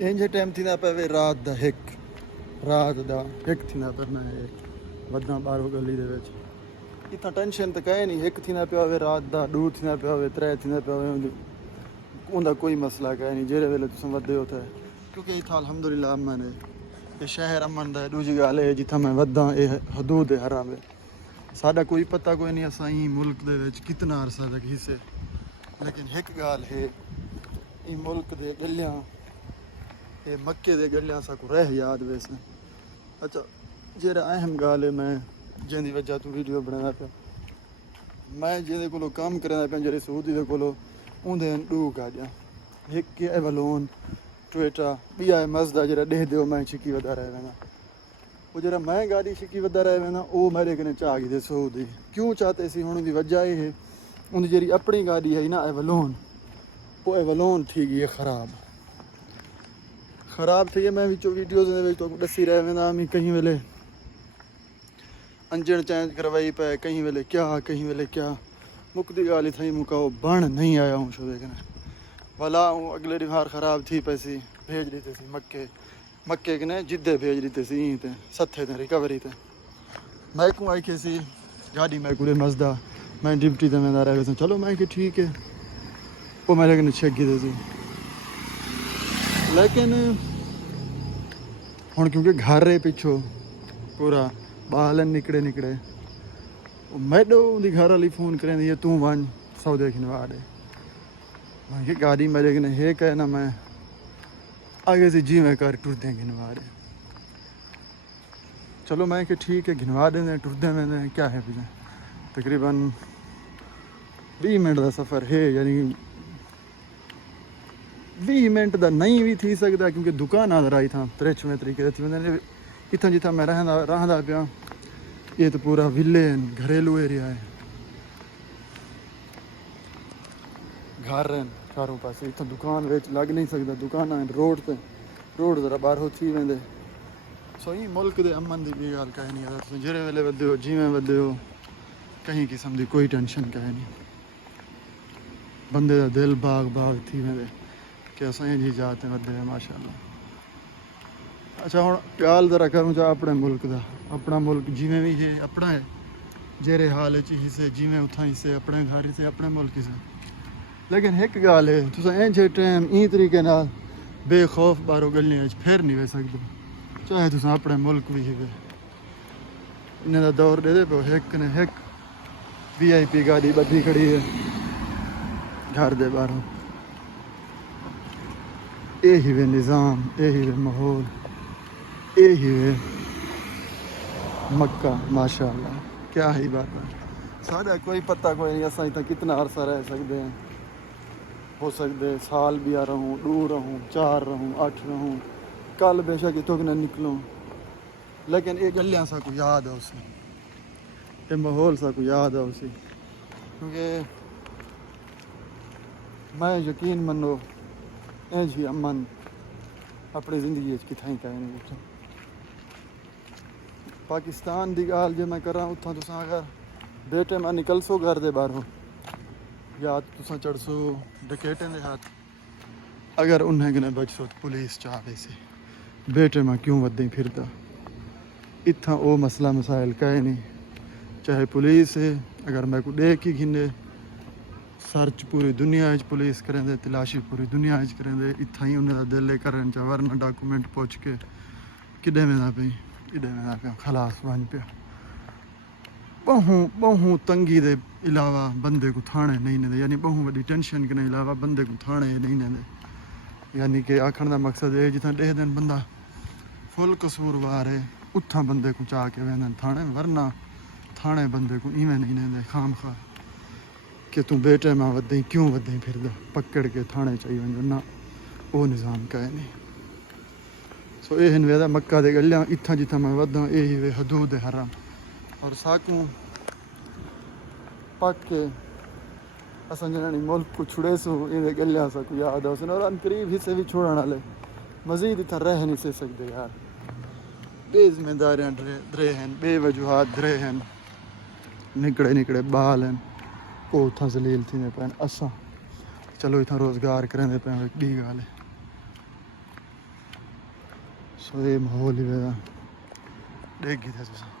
इंज टाइम थी पे रात का एक थी पे मैं वधा बारो गली इतना टेंशन तो कहे नहीं एक थी पे रात का 2 थी पे 3 थी पे उनका कोई मसला कहे नहीं जेड़े वेले तुम वे हो थे क्योंकि इतना अलहमदुलिल्लाह अमन है ये शहर अमन है। दूजी गल है जितना मैं वधा ये हदूद है हराम है साडा कोई पता कोई नहीं असा मुल्क दे कितना अरसा तक हिस्से लेकिन एक गाल है ये मुल्क दे गलियां ये मक्के दे गलियां सा को रह याद वैसे। अच्छा जेरा अहम गाल है मैं जिंदी वजह तू वीडियो बनाना पे मैं जिंदे कोलो काम करना पे जेरे सऊदी दे कोलो उंदे 2 गाड़ियां एक के एवलोन टोयोटा बी है मजदा जरा दे दो मैं छिकी वधा रह वेना वो जरा मैं गाड़ी छिकी वधा रह वेना वो मेरे कने चाह गई सऊदी क्यों चाहते सी हुण दी वजह ये है उनकी जेरी अपनी गाड़ी है ना एवलोन वो एवलोन थी गई खराब थी मैं वीडियोज़ तो दसी रह वेंदा मैं कहीं वेले अंजन चेंज करवाई पे कहीं वेले क्या मुकदी गाली थी मुका वो बण नहीं आया हूँ शो देखने भला हूँ अगले बार ख़राब थी पैसी भेज दी थी मक्के कने जिद्दे भेज दी थी यहीं ते सत्थे ते रिकवरी ते मैं को आई सी गाड़ी मैं पूरे मजदा मैं डिप्टी ते वेंदा रह चलो मैं कि ठीक है वो मेरे कने छेगी दी लेकिन हुण क्योंकि घर रहे पिछो पूरा बाल निकड़े मैडो उनकी घर वाली फोन करें तू वन सौदे खिनवा दे मैं गाड़ी मेरे कने है कहना मैं आगे से जी मैं कर टुरदे घिनवा दे चलो मैं कि ठीक है घिनवा दें टुरदे में क्या है पीछे तकरीबन 20 मिनट का सफ़र है यानी 20 मिनट का नहीं भी थी सकता क्योंकि दुकान आ रही था त्रेचवें तरीके से इतना जितना मैं रहा पिया ये तो पूरा विलेन घरेलू एरिया है घर रहन चारों पास इतना दुकान वेच लग नहीं सकता दुकान रोड पे रोड जरा बाहरों थी वेंदे सो ही मुल्क दे अमन की भी गल कहे नहीं तुम जेड़े वेले वधे हो जिमें वधे हो कहीं किस्म की कोई टेंशन कहे नहीं बंदे का दिल बाग थी वेंदे कि असां जी जाते वधे माशाअल्लाह। अच्छा हुण गाल जरा करूँ चाह अपने मुल्क का अपना मुल्क जिमें भी है अपना है जेरे हाल हिस्से जिमें उथा हिस्से अपने घर हिस्से अपने मुल्क हिस्से लेकिन एक गाल है तुस इंज टाइम ई तरीके नाल बेखौफ बारो गलियां फिर नहीं वे सकते चाहे तुस अपने मुल्क भी है इन्हें का दौर दे पो एक ने एक VIP गाड़ी बधी खड़ी है घर दे बाहरों यही वे निज़ाम यही वे माहौल यही वे मक्का माशाअल्लाह क्या ही बात है साढ़ा कोई पता कोई नहीं असा इतना कितना अरसा रह सकते हैं हो सकते साल भी आ रहूँ 2 रहूँ 4 रहूँ 8 रहूँ कल बेशक इतों न निकलूँ लेकिन ये गलियां सा को याद है उसे ये माहौल सा को याद है उसे क्योंकि मैं यकीन मनो इंज ही अमन अपनी जिंदगी कितना ही कहे नहीं उठा पाकिस्तान की गाल जो मैं करा उतना तुस अगर बेटे मैं निकल सो घर दे बाहरों या तुस चढ़ सो डकैटें दे हाथ अगर उन्हें कने बच सो पुलिस चाहे से बेटे मैं क्यों वदे फिरदा इतना वो मसला मसाइल कहे नहीं चाहे पुलिस है अगर मैं को देख ही घिने सर्च पूरी दुनिया पुलिस करें तलाशी पूरी दुनिया करें इतना ही उन्हें दिल करें चाहे वरना डॉक्यूमेंट पहुँच के किडे में पी किडे में पे खलास वन पे बहु तंगी दे अलावा बंदे को थाने नहीं देंगे यानी बहु वही टेंशन के अलावा बंदे को थाने नहीं देंगे यानी कि आखण का मकसद है जितना 10 दिन बंदा फुल कसूरवार है उतना बंदे को चाह के वेंदन थाने वरना थाने बंदे को इवें नहीं देंगे खाम खा कि तू बेटे मां वधे क्यों वधे फिर पकड़ के थाने चाहिए वञो ना वो निज़ाम कहे नहीं सो ये वेदा मक्का दे गलियां इतना जितना मैं वधा यही वे हदूद हराम और साकू पक के असां जनानी मुल्क को छुड़े सो ये गलियां सा को याद है और अनकरीब हिस्से भी छोड़ने वाले मजीद इतना रह नहीं से सकते यार बेजिम्मेदारियां दरे हैं बेवजूहात दरे हैं निकड़े बाल हैं वो उतना जलील थी पैन असा चलो इतना रोज़गार करें पे बी गाल है सो ये माहौल ही वेदा डेगी था तुसा